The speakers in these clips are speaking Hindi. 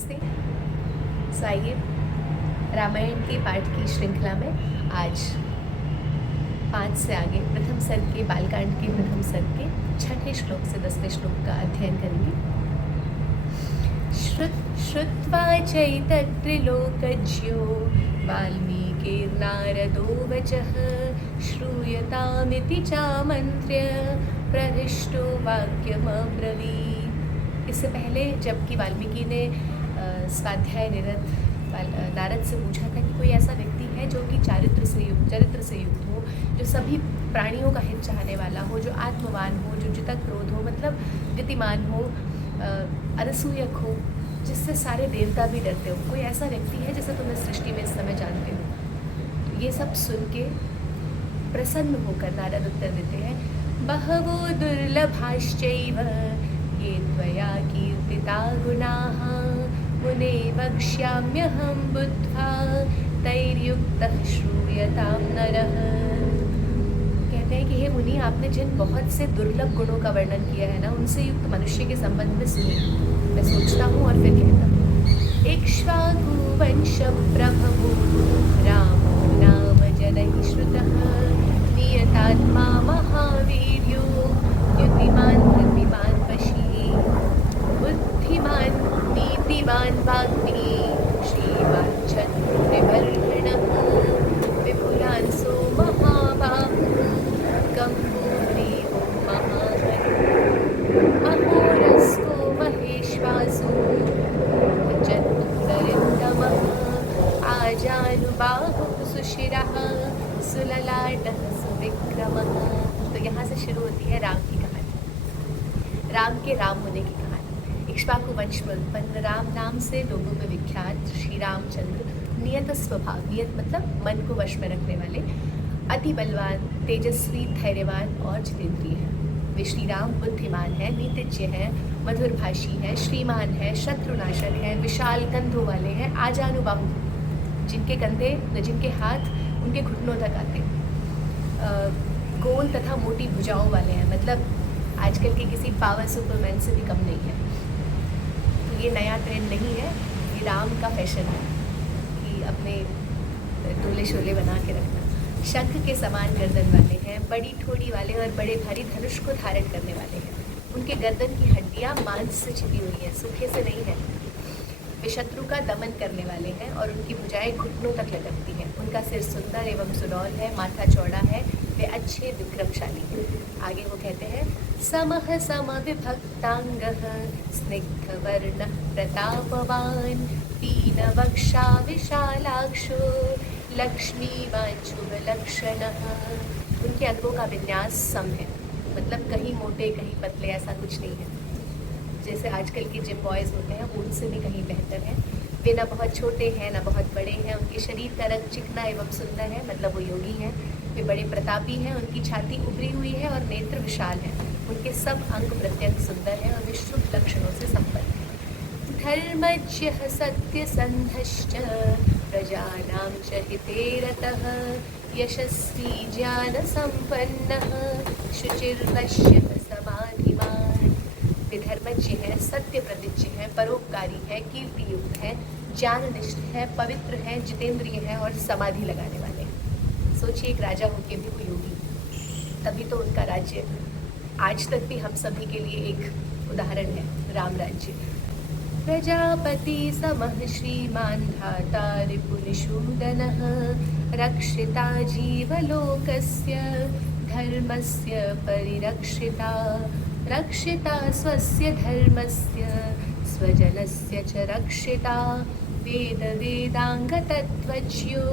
नमस्ते। सो आइए रामायण के पाठ की श्रृंखला में आज 5 से आगे प्रथम सर्ग के बालकांड के प्रथम सर्ग के 6ठे श्लोक से 10वें श्लोक का अध्ययन करेंगे। श्रुत्वा चैतत्रिलोकज्ञो वाल्मीकिर्नारदो वचः श्रूयतामिति चामन्त्र्य प्रहृष्टो वाक्यमब्रवीत्। इससे पहले जबकि वाल्मीकि ने स्वाध्याय निरत नारद से पूछा था कि कोई ऐसा व्यक्ति है जो कि चरित्र से युक्त हो, जो सभी प्राणियों का हित चाहने वाला हो, जो आत्मवान हो, जो जितक क्रोध हो, मतलब गतिमान हो, अनसूयक हो, जिससे सारे देवता भी डरते हो। कोई ऐसा व्यक्ति है जिसे तुम्हें सृष्टि में इस समय जानते हो। ये सब सुन के प्रसन्न होकर नारद उत्तर देते हैं, बहवो दुर्लभाश्चैव ये त्वया कीर्तिता गुणाः मुने वक्ष्याम्यहं बुद्ध्वा तैर्युक्तः श्रूयतां नरः। कहते हैं कि हे मुनि, आपने जिन बहुत से दुर्लभ गुणों का वर्णन किया है ना, उनसे युक्त मनुष्य के संबंध में सुनिए। मैं सोचता हूँ और फिर कहता हूँ। इक्ष्वाकु वंश प्रभवो रामो नाम जनैः श्रुतः नियतात्मा महावीर्यो युतिमान् धर्मिमान् वशी बुद्धिमान् नीतिमान् वाग्मी श्रीमान् चतुर्विवर्धनः विपुलांसो महाबाहु गम्भीरो महाबली महोरस्को महेश्वासो चतुररिन्दमः आजानुबाहुः सुशिरः सुललाटः सुविक्रमः। तो यहाँ से शुरू होती है राम की कहानी, राम के राम होने की कहानी। इक्ष्वाकु वंश में उत्पन्न, राम नाम से लोगों में विख्यात श्री रामचंद्र नियत स्वभाव, नियत मतलब मन को वश में रखने वाले, अति बलवान, तेजस्वी, धैर्यवान और जितेंद्रिय है। वे श्री राम बुद्धिमान है, नीतिज्ञ है, मधुरभाषी है, श्रीमान है, शत्रुनाशक है, विशाल कंधों वाले हैं, आजानुबाहु, जिनके कंधे जिनके हाथ उनके घुटनों तक आते, गोल तथा मोटी भुजाओं वाले हैं, मतलब आजकल के किसी पावर सुपरमैन से भी कम नहीं है। तो ये नया ट्रेंड नहीं है, ये राम का फैशन है कि अपने टोले शोले बना के रखना। शंख के समान गर्दन वाले हैं, बड़ी ठोड़ी वाले और बड़े भारी धनुष को धारण करने वाले हैं। उनके गर्दन की हड्डियाँ मांस से छिपी हुई हैं, सूखे से नहीं है। वे शत्रु का दमन करने वाले हैं और उनकी भुजाएं घुटनों तक लटकती हैं। उनका सिर सुंदर एवं सुडौल है, माथा चौड़ा है, वे अच्छे विक्रमशाली हैं। आगे वो कहते हैं, समः समविभक्तांगः स्निग्धवर्णः प्रतापवान् पीनवक्षा विशालाक्षो लक्ष्मीवान् शुभलक्षणः। उनके अंगों का विन्यास सम है, मतलब कहीं मोटे कहीं पतले, ऐसा कुछ नहीं है। जैसे आजकल के जिम बॉयज़ होते हैं वो उनसे भी कहीं बेहतर है। वे ना बहुत छोटे हैं ना बहुत बड़े हैं। उनके शरीर का रंग चिकना एवं सुंदर है, मतलब वो योगी हैं। वे बड़े प्रतापी हैं, उनकी छाती उभरी हुई है और नेत्र विशाल हैं। उनके सब अंग प्रत्यंग सुंदर हैं और वे शुभ लक्षणों से संपन्न हैं। धर्मज्ञः सत्यसन्धश्च प्रजानां च हिते रतः यशस्वी ज्ञानसम्पन्नः शुचिर्वश्यः समाधिमान्। वे धर्मज्ञ हैं, सत्य प्रतिज्ञ हैं, परोपकारी हैं, कीर्ति युक्त हैं, ज्ञाननिष्ठ हैं, पवित्र हैं, जितेंद्रिय हैं और समाधि लगाने वाले हैं। सोचिए, एक राजा होकर भी वो योगी, तभी तो उनका राज्य आज तक भी हम सभी के लिए एक उदाहरण है, राम राज्य। प्रजापति समः श्रीमान् धाता रिपुनिषूदनः रक्षिता जीवलोकस्य धर्मस्य परिरक्षिता रक्षिता स्वस्य धर्मस्य स्वजनस्य च रक्षिता वेद वेदांगतत्वज्ञो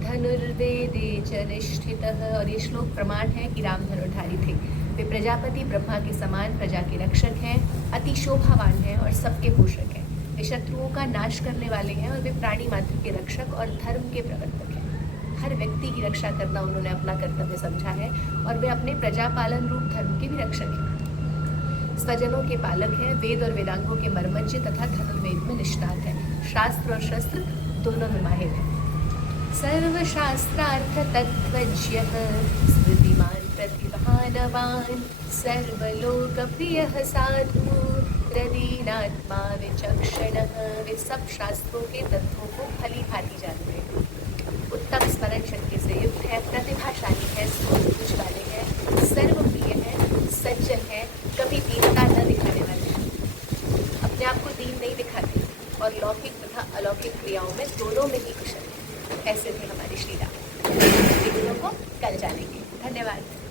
धनुर्वेदे च निष्ठितः। और ये श्लोक प्रमाण है कि राम धनुर्धारी थे। वे प्रजापति ब्रह्मा के समान प्रजा के रक्षक हैं, अति शोभावान हैं और सबके पोषक हैं। वे शत्रुओं का नाश करने वाले हैं और वे प्राणी मात्र के रक्षक और धर्म के प्रवर्तक हैं। हर व्यक्ति की रक्षा करना उन्होंने अपना कर्तव्य समझा है और वे अपने प्रजापालन रूप धर्म के भी रक्षक हैं। स्वजनों के पालक हैं, वेद और वेदांगों के मर्मज्ञ तथा धनुर्वेद में निष्णात हैं, शास्त्र और शस्त्र दोनों में माहिर हैं। सर्वशास्त्रार्थ तत्त्वज्ञः स्मृतिमान् प्रतिभानवान् सर्वलोकप्रियः साधु प्रदीनात्मा विचक्षणः, वे सब शास्त्रों के तत्वों को भली भांति जानते हैं। उत्तम स्मरण शक्ति से युक्त है, प्रतिभाशाली है, सूझबूझ वाले हैं, सर्वप्रिय है, सज्जन है, कभी दीनता न दिखाने वाले हैं, अपने आप को दीन नहीं दिखाते और लौकिक तथा अलौकिक क्रियाओं में दोनों में ही कुशल है। ऐसे थे हमारे श्री राम। इन को कल जानेंगे। धन्यवाद।